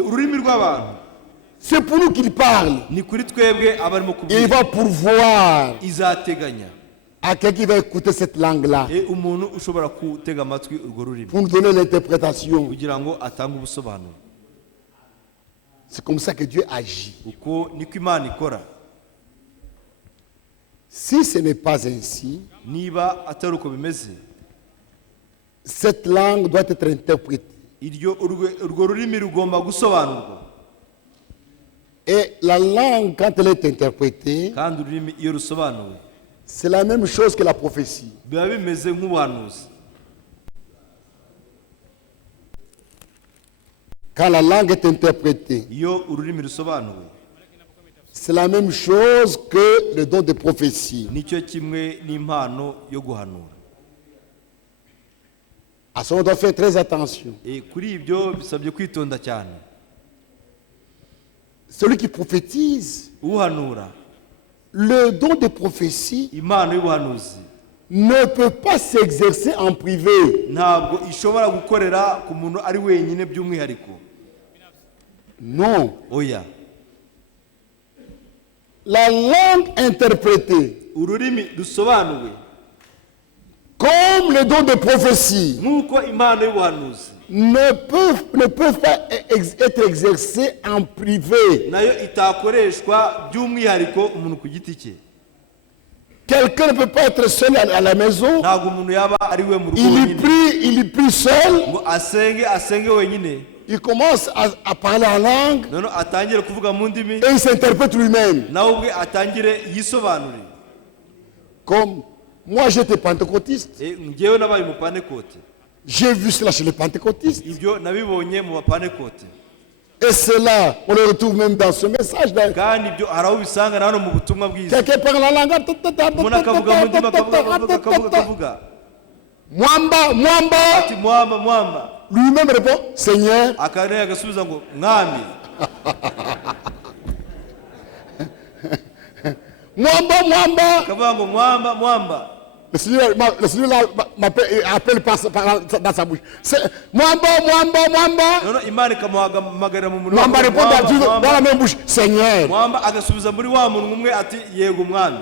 ururimi rw'abantu c'est pour nous qu'il parle. ni kuri twebwe abarimo Il kubwira va pourvoir izateganya à quelqu'un qui va écouter cette langue-là umuntu ushobora gutega amatwi urwo rurimi pour nous donner l'interprétation. kugira ngo atange ubusobanuro. C'est comme ça que Dieu agit. Uko niko Imana ikora. Si ce n'est pas ainsi, Niba atari uko bimeze, cette langue doit être interprétée. urwo rurimi rugomba gusobanurwa. Et la langue, quand elle est interprétée, Kandi ururimi iyo rusobanuwe c'est la même chose que la prophétie. biba bimeze nk'ubuhanuzi. Quand la langue est interprétée, Iyo ururimi rusobanuwe c'est la même chose que le don de prophétie. nicyo kimwe n'impano yo guhanura. À ce moment, on doit faire très attention. Kuri ibyo bisabye kwitonda cyane. Celui qui prophétise, Uhanura le don de prophétie impano y'ubuhanuzi ne peut pas s'exercer en privé. ntabwo ishobora gukorera ku muntu ari wenyine by'umwihariko. Non. Oya, La langue interprétée, ururimi rusobanuwe comme le don de prophétie, nk'uko impano y'ubuhanuzi ne peuvent pas être exercés en privé. nayo itakoreshwa by'umwihariko umuntu ku giti cye. Quelqu'un ne peut pas être seul à la maison. Ntabwo umuntu yaba ari we mu rugo wenyine Il prie seul. ngo asenge wenyine, Il commence à parler en langue noneho atangire kuvuga mu ndimi et il s'interprète lui-même. nawe ubwe atangire yisobanure. Comme moi, j'étais pentecôtiste. Ngewe nabaye umupanekote, J'ai vu cela chez les pentecôtistes. ibyo nabibonye mu bapanekote, Et cela, on le retrouve même dans ce message. kandi ibyo hari aho ubisanga na hano mu butumwa bwiza. Quelqu'un parle en langue. Umuntu akavuga mu ndimi akavuga Mwamba. ati mwamba, Lui-même répond, Seigneur. akarere agasubiza ngo mwami. Mwamba. Akavuga ngo mwamba. Le Seigneur appelle dans sa bouche. Mwamba. Noneho Imana ikamuhamagarira mu munwa. Mwamba répond dans la même bouche, Seigneur. Mwamba agasubiza muri wa muntu umwe ati yego mwami.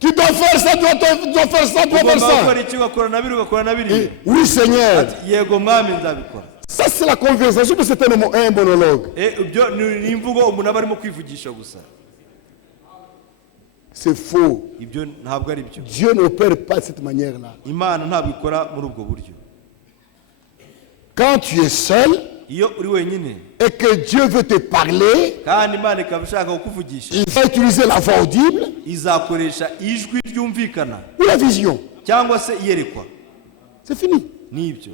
Tu dois faire ça, tu dois faire ça. Ugomba gukora iki, ugakora na biri, ugakora na biriya. Oui, Seigneur. Ati yego mwami nzabikora. Ça, c'est la conversation, mais c'est un monologue. Ibyo ni imvugo umuntu aba arimo kwivugisha gusa. C'est faux. Ibyo ntabwo ari byo. Dieu n'opère pas de cette manière-là. Imana ntabwo ikora muri ubwo buryo. Quand tu es seul Iyo uri wenyine et que Dieu veut te parler, kandi Imana ikaba ishaka kukuvugisha, il va utiliser la voix audible izakoresha ijwi ryumvikana ou la vision. cyangwa se iyerekwa. C'est fini. Nibyo.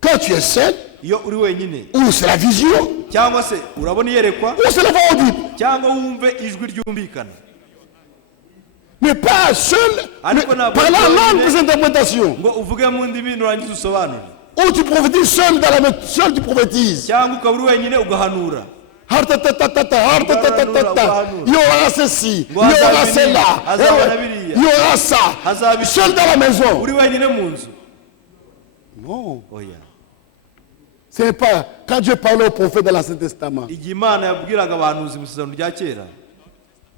Quand tu es seul, Iyo uri wenyine ou c'est la vision, cyangwa se urabona iyerekwa ou c'est la voix audible. cyangwa wumve ijwi ryumvikana. Mais pas seul, mais Ariko ntabwo par la ari langue wenyine des interprétations. ngo uvuge mu ndimi nurangiza usobanure, Ou tu prophétises seul tu prophétises. cyangwa ukaba uri wenyine ugahanura. Il y aura ceci, il y Ngo aura hazaba cela, biriya, hazaba na biriya, il y aura ça. hazaba Seul dans la maison. uri wenyine mu nzu. Non. Oya. Ce n'est pas quand Dieu parlait aux prophètes dans l'Ancien Testament. Igihe Imana yabwiraga abahanuzi mu isezerano rya kera,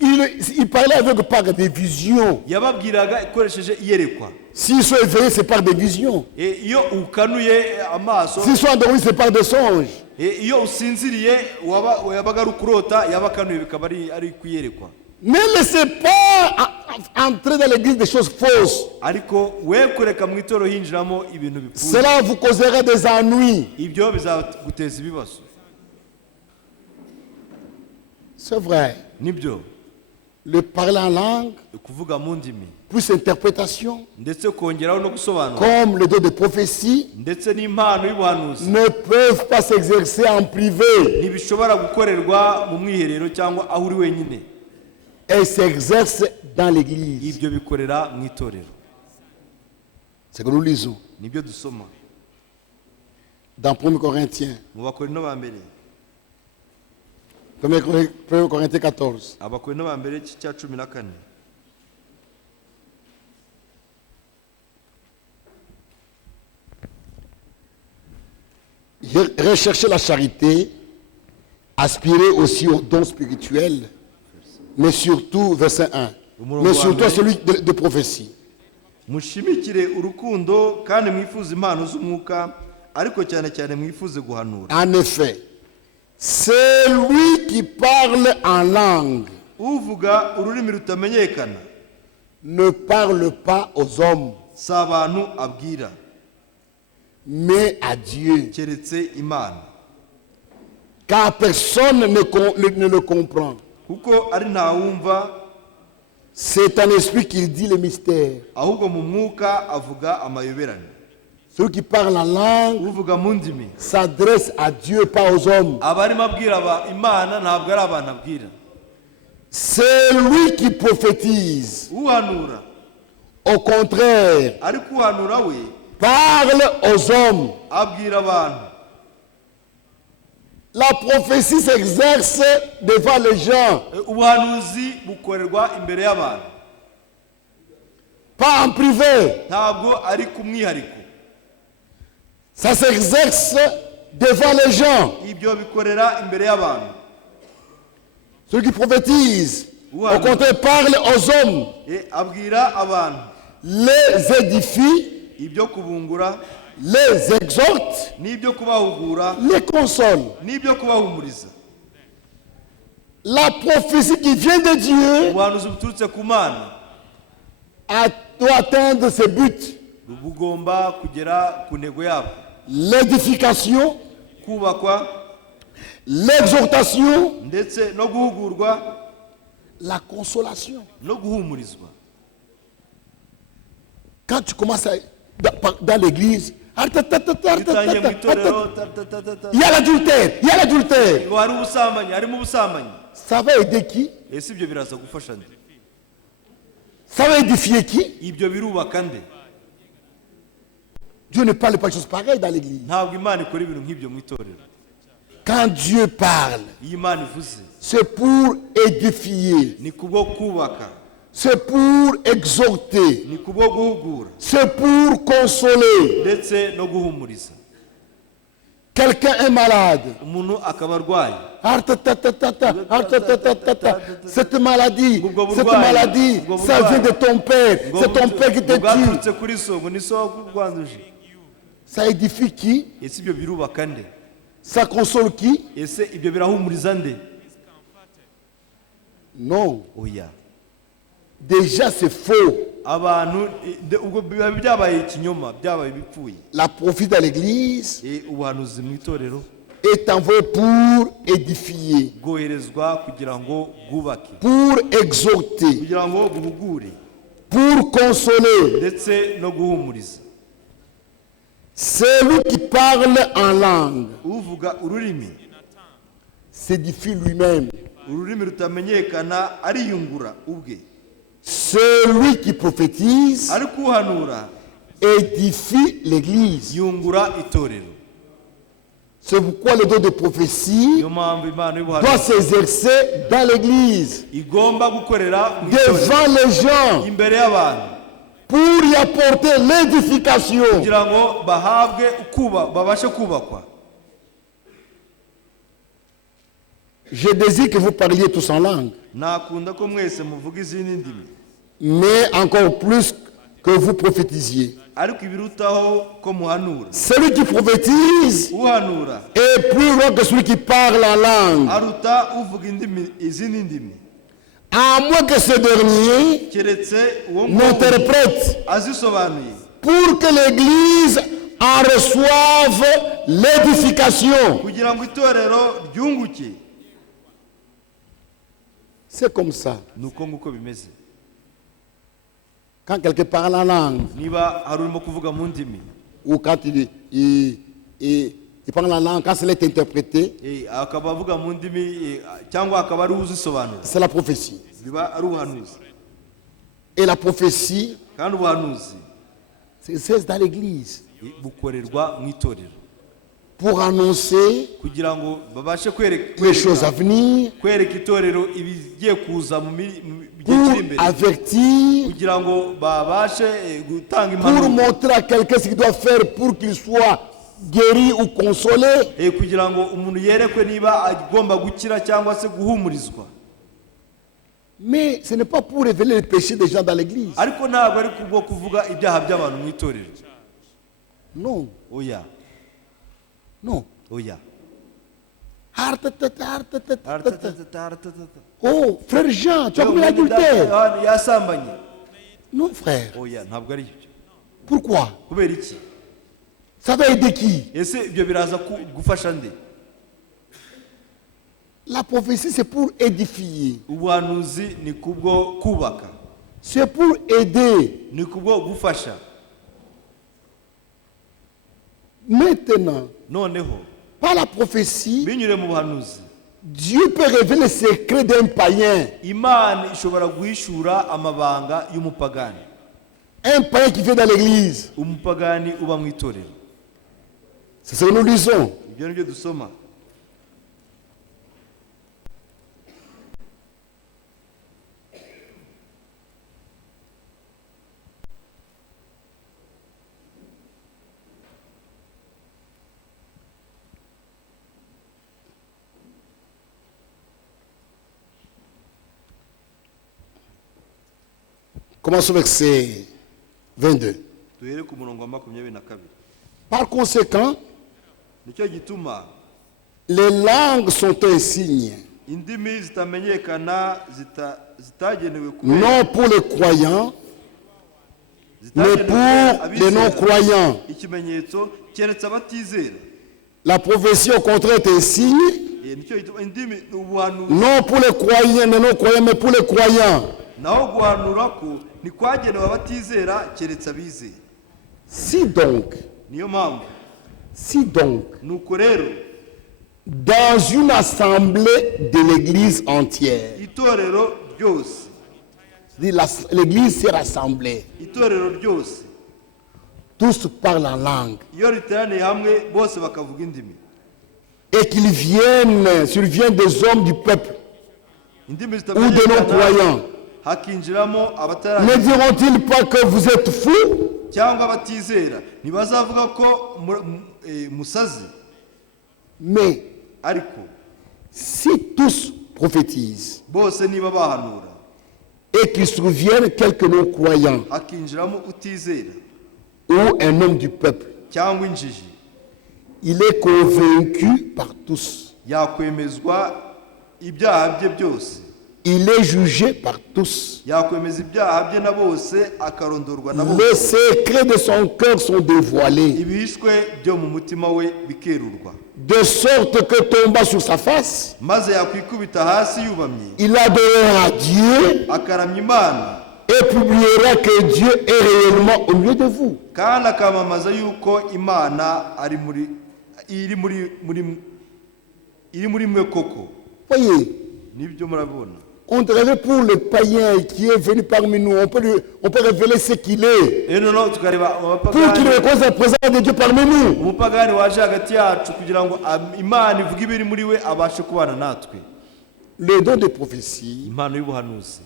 Il parlait avec par des visions. yababwiraga ikoresheje iyerekwa. S'ils sont éveillés, c'est par des visions. Iyo ukanuye amaso, S'ils sont endormis, c'est par des songes. iyo usinziriye yabaga ari ukurota, yabakanuye bikaba ari kuyerekwa. Ne laissez pas entrer dans l'église des choses fausses. Ariko we kureka mu itorero hinjiramo ibintu bipfuye. Cela vous causera des ennuis. Ibyo bizaguteza ibibazo. C'est vrai. Nibyo. Le parler en langue, Kuvuga mu ndimi plus interprétation, ndetse kongeraho no gusobanura, comme le don de prophétie, ndetse n'impano y'ubuhanuzi ne peuvent pas s'exercer en privé. ntibishobora gukorerwa mu mwiherero cyangwa aho uri wenyine. Elles s'exercent dans l'église. Ibyo bikorera mu itorero. C'est que nous lisons Nibyo dusoma dans 1 Corinthiens. mu Bakorinto ba mbere. 1 Corinthiens 14. Abakorinto ba mbere cya 14. Recherchez la charité Aspirez aussi aux dons spirituels, mais surtout, verset 1, mais surtout à celui de prophétie. mushimikire urukundo kandi mwifuze impano z'umwuka ariko cyane cyane mwifuze guhanura. En effet, celui qui parle en langue Uvuga ururimi rutamenyekana ne parle pas aux hommes, si abantu abwira, mais à Dieu, keretse Imana, car personne ne le comprend. kuko ari ntawumva. C'est un esprit qui dit les mystères. Ahubwo mu mwuka avuga amayoberane. Celui qui parle en langue Uvuga mu ndimi s'adresse à Dieu, pas aux hommes. abarimo abwira Imana, ntabwo ari abantu abwira. Celui qui prophétise, Uhanura, au contraire, ariko uhanura we parle aux hommes. abwira abantu. La prophétie s'exerce devant les gens, Ubuhanuzi bukorerwa imbere y'abantu, pas en privé. ntabwo ari ku mwihariko. Ça s'exerce devant les gens. Ibyo bikorera imbere y'abantu. Celui qui prophétise, au contraire, parle aux hommes, Abwira abantu, les édifie, ibyo kubungura les exhorte, n'ibyo kubahugura les console. n'ibyo kubahumuriza. La prophétie qui vient de Dieu Ubuhanuzi buturutse ku Mana doit atteindre ses buts. bugomba kugera ku ntego yabo: L'édification, kubakwa l'exhortation, ndetse no guhugurwa la consolation. no guhumurizwa. Quand tu commences dans l'église, Gitangiye mu itorero, il y a l'adultère, il y a l'adultère. ngo hari ubusambanyi, harimo ubusambanyi. Ça va aider qui? Ese ibyo biraza gufasha nde? Ça va édifier qui? Ibyo birubaka nde? Dieu ne parle pas de choses pareilles dans l'église. Ntabwo Imana ikora ibintu nk'ibyo mu itorero. Quand Dieu parle, Iyo Imana ivuze, c'est pour édifier, ni kubwo kubaka, c'est pour exhorter, ni kubwo guhugura, c'est pour consoler. ndetse no guhumuriza. Quelqu'un est malade. Umuntu akaba arwaye, Cette maladie, ça vient de ton père. C'est ton père qui te tue. bwaturutse kuri so, ngo ni so wakurwanduje. Ça édifie qui? Ese ibyo birubaka nde? Ça console qui? Ese ibyo birahumuriza nde? Non. Oya. Déjà c'est faux. Abantu ubwo biba byabaye ikinyoma, byabaye bipfuye. La prophétie dans l'église Ubuhanuzi mu itorero est envoyée pour édifier, bwoherezwa kugira ngo bwubake, pour exhorter, kugira ngo buhugure, pour consoler. ndetse no guhumuriza. Celui qui parle en langue Uvuga ururimi, s'édifie lui-même. ururimi rutamenyekana ariyungura ubwe. Celui qui prophétise Ariko uhanura édifie l'église. yungura itorero. C'est pourquoi le don de prophétie Niyo mpamvu Imana doit y'ubuhanuzi s'exercer dans l'église, igomba gukorera mu itorero, devant les gens, imbere y'abantu, pour y apporter l'édification. kugira ngo bahabwe babashe kubakwa. Je désire que vous parliez tous en langue, Nakunda ko mwese muvuga izindi ndimi, mais encore plus que vous prophétisiez. ariko ibirutaho ko muhanura. Celui qui prophétise Uhanura est plus loin que celui qui parle en langue, aruta uvuga izindi ndimi, à moins que ce dernier keretse uwo n'interprète, azisobanuye, pour que l'église en reçoive l'édification. kugira ngo itorero ryunguke. C'est comme ça. Nuko nguko bimeze. Quand quelqu'un parle en langue, Niba hari urimo kuvuga mu ndimi, ou quand il parle en langue, quand cela est interprété, akaba avuga mu ndimi, cyangwa akaba ari uzisobanura, c'est la prophétie. biba ari ubuhanuzi. Et la prophétie, Kandi ubuhanuzi c'est dans l'église, bukorerwa mu itorero, pour annoncer kugira ngo babashe les choses à venir, kwereka itorero ibigiye kuza mu gihe pour kiri imbere, avertir, kugira ngo babashe gutanga pour impanuro, montrer à quelqu'un ce qu'il doit faire pour qu'il soit guérir ou consoler. kugira ngo umuntu yerekwe niba agomba gukira cyangwa se guhumurizwa. Mais ce n'est pas pour révéler les péchés des gens dans l'église. ariko ntabwo ari kubwo kuvuga ibyaha by'abantu mu itorero. Non. oya Non. oya Oh, frère Jean, tu as commis l'adultère. yasambanye. Non, frère. oya ntabwo ari ibyo. Pourquoi? kubera iki? Ça va aider qui? ese ibyo biraza gufasha nde? La prophétie, c'est pour édifier. ubuhanuzi ni kubwo kubaka, C'est pour aider. ni kubwo gufasha. Maintenant, noneho par la prophétie, binyure mu buhanuzi Dieu peut révéler les secrets d'un païen. imana ishobora guhishura amabanga y'umupagani. Un païen qui vient dans l'église. umupagani uba mu itorero. C'est ce que nous lisons. ibyo ni byo dusoma. Commençons avec verset 22. duhere ku murongo wa 22. Par conséquent, nicyo gituma les langues sont un signe, indimi zitamenyekana zitagenewe kubera non pour les croyants, mais pour les non-croyants. ikimenyetso keretse abatizera. La prophétie, au contraire, est un signe, nicyo gituma indimi ni ubuhanuzi, non pour les croyants, les non-croyants, mais pour les croyants. naho guhanura ko ntikwagenewe abatizera keretse abizera. Si donc, nuko rero, dans une assemblée de l'église entière, itorero ryose, l'église s'est rassemblée, itorero ryose tous parlent en langue, iyo riteraniye hamwe bose bakavuga indimi, et qu'ils surviennent des hommes du peuple indimi ou des non-croyants. hakinjiramo Ne abatari diront-ils pas que vous êtes fous? cyangwa abatizera, ntibazavuga ko musazi? Mais ariko si tous prophétisent bose niba bahanura et qu'ils surviennent quelques non-croyants hakinjiramo utizera ou un homme du peuple, cyangwa injiji, il est convaincu par tous. yakwemezwa ibyaha bye byose, Il est jugé par tous. yakwemeza ibyaha bye na bose, akarondorwa na Les bose. secrets de son cœur sont dévoilés, ibishwe byo mu mutima we bikerurwa, de sorte que tombant sur sa face, maze yakwikubita hasi yubamye, il adorera Dieu akaramya Imana, et publiera que Dieu est réellement au milieu de vous. kandi akamamaza yuko Imana iri muri mwe koko. Voyez, Nibyo murabona. on dirait pour le païen qui est venu parmi nous, on peut révéler ce qu'il est. noneho tukareba Pour qu'il reconnaisse la présence de Dieu parmi nous. umupagani waje hagati yacu kugira ngo Imana ivuge ibiri muri we, abashe kubana natwe. Le don de prophétie impano y'ubuhanuzi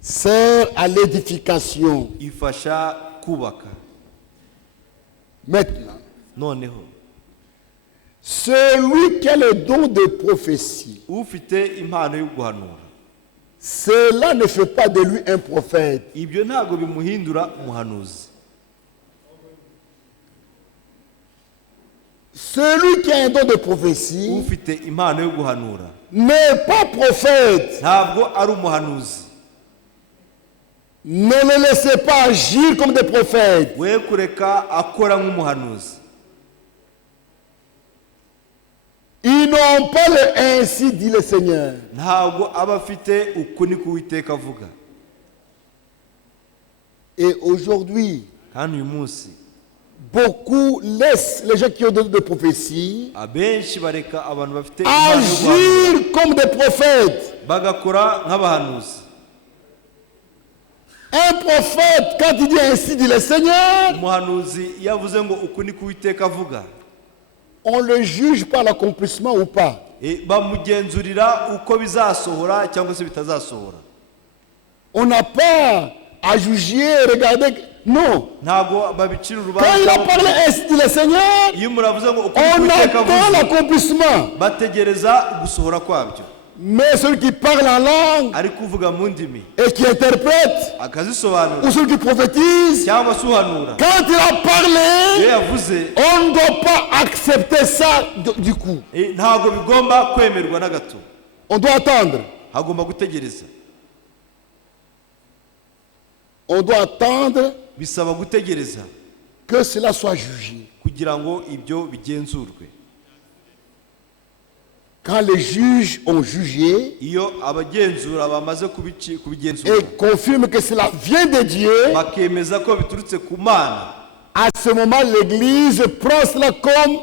sert à l'édification. ifasha kubaka. Maintenant, noneho celui qui a le don de prophétie, ufite impano yo guhanura, cela ne fait pas de lui un prophète. ibyo ntabwo bimuhindura umuhanuzi. Celui qui a un don de prophétie ufite impano yo guhanura n'est pas prophète. ntabwo ari umuhanuzi. Ne le laissez pas agir comme des prophètes. we kureka akora nk'umuhanuzi. Ils n'ont pas le ainsi dit le Seigneur. ntabwo aba afite uku ni ko Uwiteka avuga. Et aujourd'hui, kandi uyu munsi beaucoup laissent les gens qui ont donné de prophétie abenshi bareka abantu bafite impano yo guhanura agir comme des prophètes. bagakora nk'abahanuzi. Un prophète, quand il dit ainsi dit le Seigneur, umuhanuzi iyo avuze ngo uku ni ko Uwiteka avuga, on le juge par l'accomplissement ou pas. bamugenzurira uko bizasohora cyangwa se bitazasohora. On n'a pas à juger, regarder Non. ntabwo babicira Quand il a urubanza. parlé ainsi dit le Seigneur, Iyo muravuze ngo uko on Uwiteka attend avuze, l'accomplissement. bategereza gusohora kwabyo. Mais celui qui parle en langue ariko uvuga mu ndimi et qui interprète, ou akazisobanura celui qui prophétise, cyangwa se uhanura, quand il a iyo parlé, yavuze on ne doit pas accepter ça du coup. ntabwo bigomba kwemerwa na gato, On doit attendre. hagomba gutegereza. On doit attendre Bisaba gutegereza que cela soit jugé. kugira ngo ibyo bigenzurwe. Quand les juges ont jugé Iyo abagenzura bamaze kubigenzura et confirment que cela vient de Dieu, bakemeza ko biturutse ku Mana, à ce moment, l'Église prend cela comme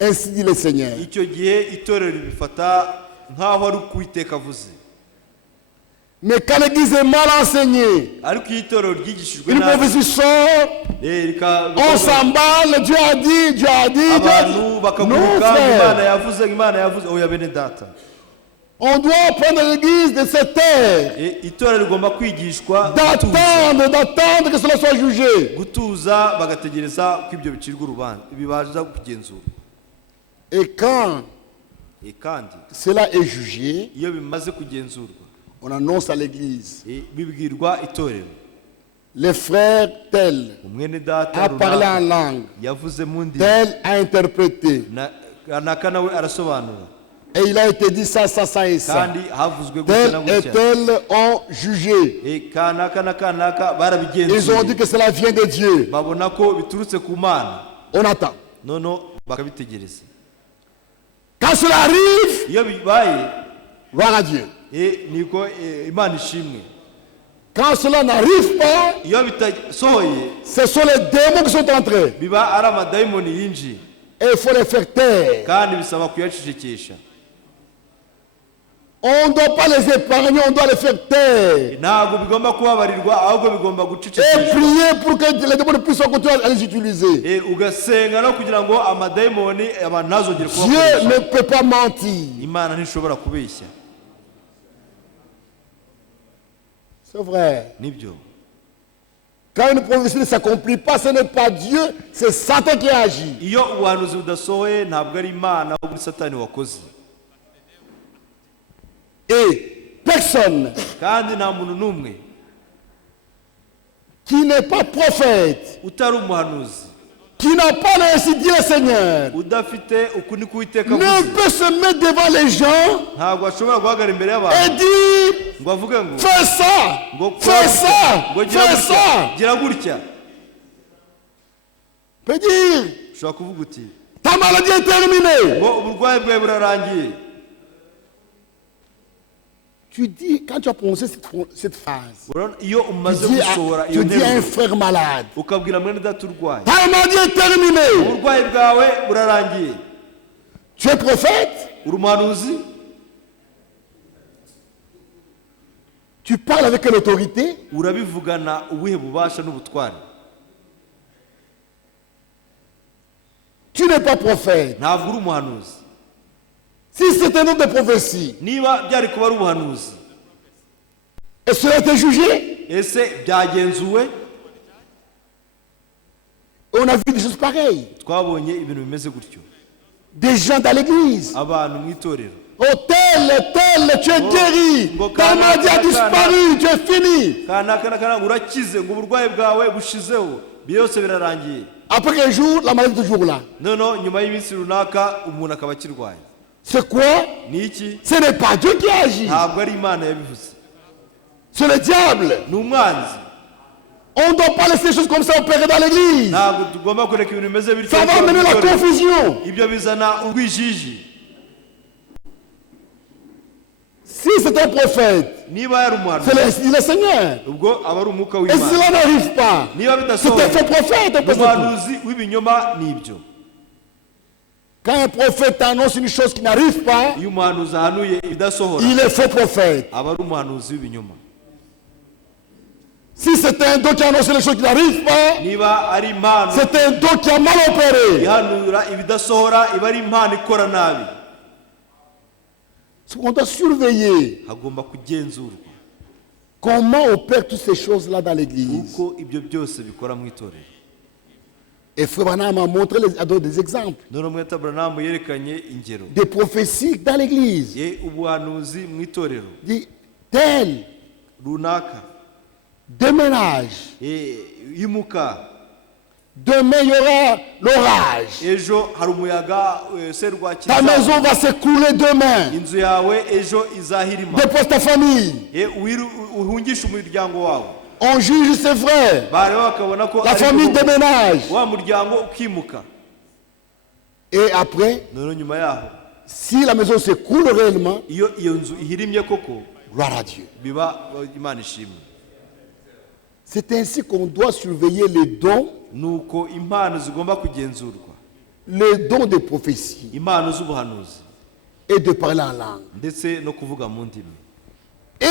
ainsi dit le Seigneur. icyo gihe itorero ribifata nk'aho ari uko Uwiteka avuze. Mais quand l'Église est mal enseignée, Ariko iyo itorero ryigishijwe une nabi, prophétie sort, on s'emballe, Dieu a dit, Dieu a dit, Dieu a abantu dit. Non, bakaguruka, frère. Imana yavuze, oya bene data. On doit prendre l'Église de cette terre, Itorero rigomba kwigishwa d'attendre que cela soit jugé. gutuza, bagategereza ko ibyo bicirwa urubanza, bibaza kugenzura. Et quand Kandi cela est jugé, iyo bimaze kugenzurwa, on annonce à l'Église, bibwirwa itorero, les frères tel umwene data a parlé en runaka langue, yavuze mu ndimi, tel a interprété, kanaka nawe arasobanura, et il a été dit ça, ça, ça et ça. kandi havuzwe gutya Tel na et gutya, tel ont jugé. kanaka na kanaka Ils ont dit barabigenzuye, que cela vient de Dieu. babona ko biturutse ku Mana, On attend. noneho bakabitegereza. Quand cela arrive, Iyo bibaye, gloire à Dieu. niko Imana ishimwe. Quand cela n'arrive pas, Iyo bitasohoye, ce sont les démons qui sont entrés. biba ari amadayimoni yinjiye, Et il faut les faire taire. kandi bisaba kuyacecekesha. On ne doit pas les épargner, on doit les faire taire. Ntabwo bigomba kubabarirwa, ahubwo bigomba Et gucecekeshwa. prier pour que les démons puissent continuer à les utiliser. Ugasenga no kugira ngo amadayimoni abantu ntazongere Dieu kubakoresha. ne peut pas mentir. Imana ntishobora kubeshya. C'est vrai. Nibyo. Quand une prophétie ne s'accomplit pas, ce n'est pas Dieu, c'est Satan qui agit. Iyo ubuhanuzi budasohoye ntabwo ari Imana, ahubwo ni Satani wakoze. Et personne Kandi nta muntu n'umwe qui n'est pas prophète, utari umuhanuzi, qui n'a pas ainsi dit le Seigneur, udafite ukuni k'Uwiteka ne avuze, peut se mettre devant les gens ntabwo ashobora guhagarara imbere et y'abantu dire ngo avuge ngo fais ça, ngo fais ça, ngo gira fais gutya, ça. gira gutya. Peut dire Ushobora kuvuga uti ta maladie est terminée. ngo uburwayi bwawe burarangiye. Tu dis, quand tu as prononcé cette phrase, Urabona, iyo umaze tu dis, gusohora tu iyo dis à un nteruro frère malade, ukabwira mwene data urwaye, ta maladie est terminée. uburwayi bwawe burarangiye, Tu es prophète, uri umuhanuzi, tu parles avec quelle autorité? urabivugana ubuhe bubasha n'ubutware? Tu n'es pas prophète. Ntabwo uri umuhanuzi. Si c'est un nom de prophétie, Niba byari kuba ari ubuhanuzi, et cela a été jugé, ese byagenzuwe? on a vu des choses pareilles. Twabonye ibintu bimeze gutyo, Des gens dans l'église. abantu mu itorero, Oh, tel, tu es guéri. Ta maladie a disparu, tu es fini. kanaka na kanaka urakize, ngo uburwayi bwawe bushizeho, byose birarangiye. Après quelques jours, la maladie est toujours là. Noneho nyuma y'iminsi runaka umuntu akaba akirwaye. C'est quoi? Ni iki? Ce n'est pas Dieu qui agit. Ntabwo ari Imana yabivuze, C'est le diable. ni umwanzi. On ne doit pas laisser les choses comme ça opérer dans l'église. Ntabwo tugomba kureka ibintu bimeze bityo. Ça va amener la confusion. Ibyo bizana urwijiji. Si c'est un prophète, Niba yari c'est umuhanuzi, le Seigneur. ubwo aba ari umwuka Et si w'Imana. cela n'arrive pas, Niba c'est un bidasohoye, faux prophète. un prophète. umuhanuzi w'ibinyoma ni ibyo. Quand un prophète annonce une chose qui n'arrive pas, Iyo umuhanuzi ahanuye ibidasohora, il est faux prophète. aba ari umuhanuzi w'ibinyoma. Si c'est un don qui annonce les choses qui n'arrivent pas, Niba ari impano c'est un don qui a mal opéré. ihanura ibidasohora, iba ari impano ikora nabi. On doit surveiller. Hagomba kugenzurwa. comment opèrent toutes ces choses-là dans l'église. uko ibyo byose bikora mu itorero. Et Frère Branham a montré, a donné des exemples. None Mweta Branham yerekanye ingero. Des prophéties dans l'église. Ubuhanuzi mu itorero. Dit tel Runaka. déménage. Imuka. Demain il y aura l'orage. Ejo hari umuyaga serwakira. Ta maison va s'écrouler demain. Inzu yawe ejo izahirima. Dépose ta famille. Uhungisha umuryango wawe. On juge ses frères. La famille déménage. Et après, si la maison s'écoule réellement, gloire à Dieu. C'est ainsi qu'on doit surveiller les dons, les dons de prophétie et de parler en langue. Et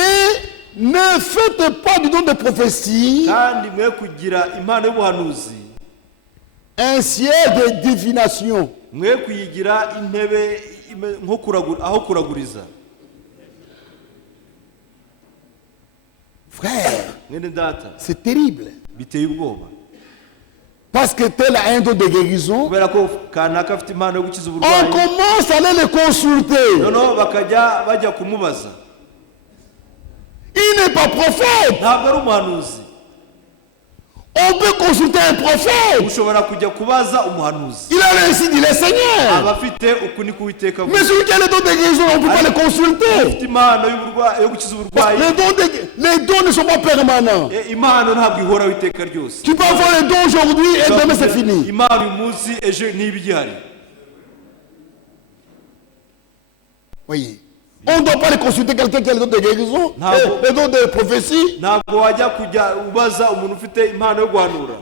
ne faites pas du don de prophétie un siège de divination. Frère, c'est terrible. Parce que tel a un don de guérison, on commence à aller le consulter. Il n'est pas prophète. On peut consulter un prophète. Il a réussi, dit le Seigneur. Mais celui qui a le don de guérison, on ne peut pas le consulter. Les dons ne sont pas permanents. Tu peux avoir les dons aujourd'hui et demain c'est fini. Voyez. On ne doit pas les consulter quelqu'un qui a le don de guérison, le don de prophétie.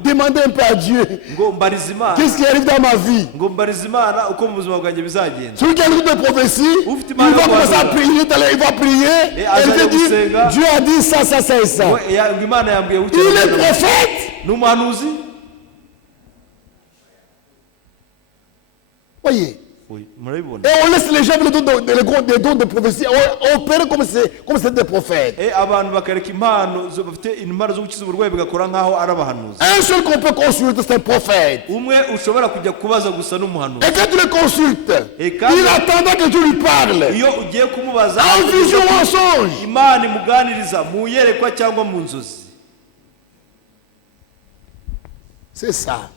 Demandez un peu à Dieu. Qu'est-ce qui arrive dans ma vie? Celui qui a le don de prophétie, il va commencer à prier, il va prier, et il va dire, Dieu a dit ça, ça, ça et ça. Il est prophète. Voyez. Et on laisse les gens les dons de prophétie opérer comme c'est des prophètes. Un seul qu'on peut consulter, c'est un prophète. Et quand tu le consultes, il attendra que tu lui parles. En vision ou en songe. C'est ça.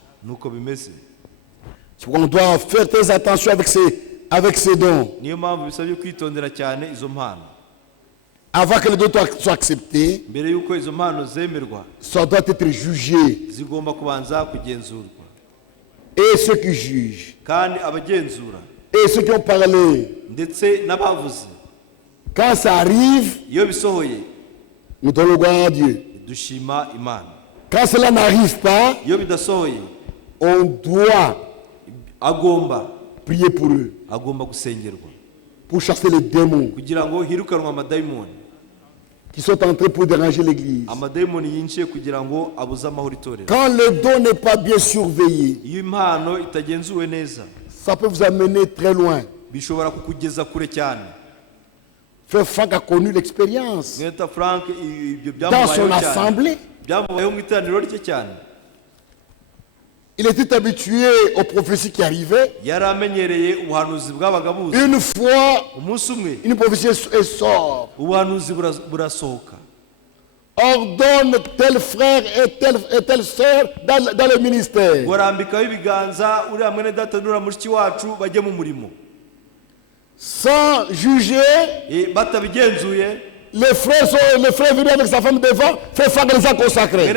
On doit faire très attention avec ces dons. Avant que les dons soient acceptés, ça doit être jugé. Et ceux qui jugent, et ceux qui ont parlé, quand ça arrive, nous donnons gloire à Dieu. Quand cela n'arrive pas, on doit prier pour eux, pour chasser les démons qui sont entrés pour déranger l'église. Quand le don n'est pas bien surveillé, ça peut vous amener très loin. Frère Franck a connu l'expérience dans son assemblée. Il était habitué aux prophéties qui arrivaient. Une fois, une prophétie sort. Ordonne tel frère et telle sœur dans le ministère. Sans juger, les frères venaient avec sa femme devant, Frère Franck les a consacrés.